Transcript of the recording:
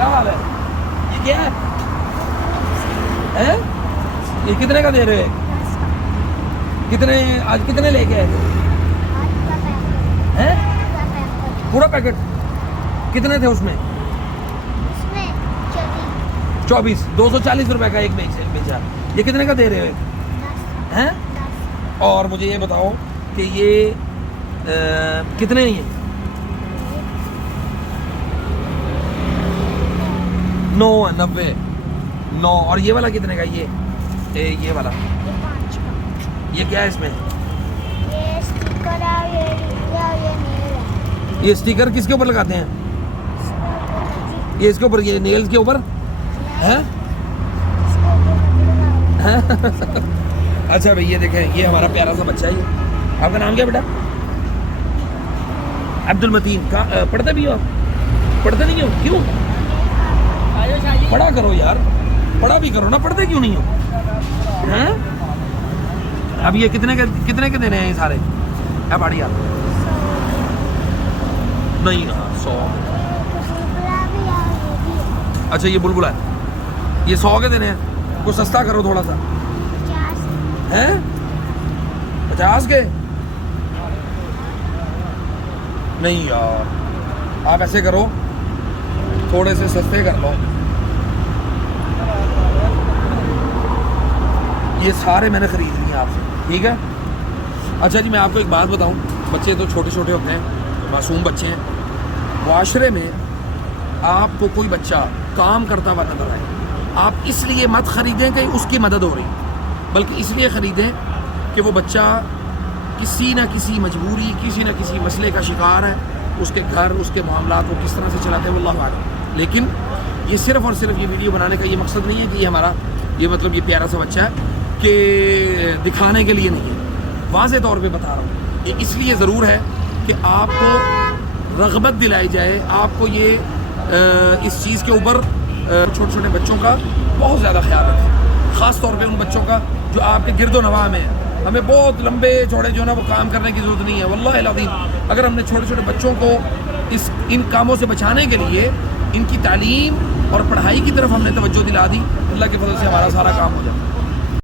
क्या हाल है? ये क्या है? हैं? ये कितने का दे रहे हैं? कितने आज कितने लेके आए? हैं? पूरा पैकेट कितने थे उसमें? 24 240 रुपए का एक बेचा। ये कितने का दे रहे हो? हैं? और मुझे ये बताओ कि ये कितने हैं? ये 90 9। और ये वाला कितने का? ये वाला ये क्या है इसमें? ये स्टिकर है, ये नेल है। ये स्टिकर किसके ऊपर लगाते हैं? ये इसके ऊपर, ये नेल्स के ऊपर हैं? अच्छा भाई ये देखें, ये हमारा प्यारा सा बच्चा है। ये आपका नाम क्या बेटा? अब्दुल मतीन। कहाँ पढ़ते भी हो आप? पढ़ते नहीं हो? क्यों? पढ़ा करो यार, पढ़ा भी करो ना, पढ़ते क्यों नहीं हो? हैं? अब ये कितने के देने हैं ये सारे? क्या बढ़िया नहीं। हाँ 100। अच्छा ये बुलबुला है, ये 100 के देने हैं। कुछ सस्ता करो थोड़ा सा। 50 हैं? 50 के? नहीं यार, आप ऐसे करो, थोड़े से सस्ते कर लो। ये सारे मैंने खरीद लिए आपसे, ठीक है? अच्छा जी मैं आपको एक बात बताऊं, बच्चे तो छोटे छोटे होते हैं, मासूम बच्चे हैं। मुआशरे में आपको कोई बच्चा काम करता हुआ नजर आए, आप इसलिए मत ख़रीदें कि उसकी मदद हो रही, बल्कि इसलिए ख़रीदें कि वो बच्चा किसी न किसी मजबूरी, किसी न किसी मसले का शिकार है। उसके घर, उसके मामलात को किस तरह से चलाते हैं वल्लाहु आलम। लेकिन ये सिर्फ़ और सिर्फ ये वीडियो बनाने का ये मकसद नहीं है कि ये हमारा ये मतलब ये प्यारा सा बच्चा है कि दिखाने के लिए नहीं है, वाज़े तौर पे बता रहा हूँ। ये इसलिए ज़रूर है कि आपको रग़बत दिलाई जाए, आपको ये इस चीज़ के ऊपर छोटे छोटे बच्चों का बहुत ज़्यादा ख्याल रखें, ख़ास तौर पे उन बच्चों का जो आपके गिरदो नवा में है। हमें बहुत लंबे चौड़े जो ना वो काम करने की ज़रूरत नहीं है। वल्लाहि अज़ीम अगर हमने छोटे छोटे बच्चों को इन कामों से बचाने के लिए इनकी तालीम और पढ़ाई की तरफ हमने तवज्जो दिला दी, अल्लाह के फज़ल से हमारा सारा काम हो जाए।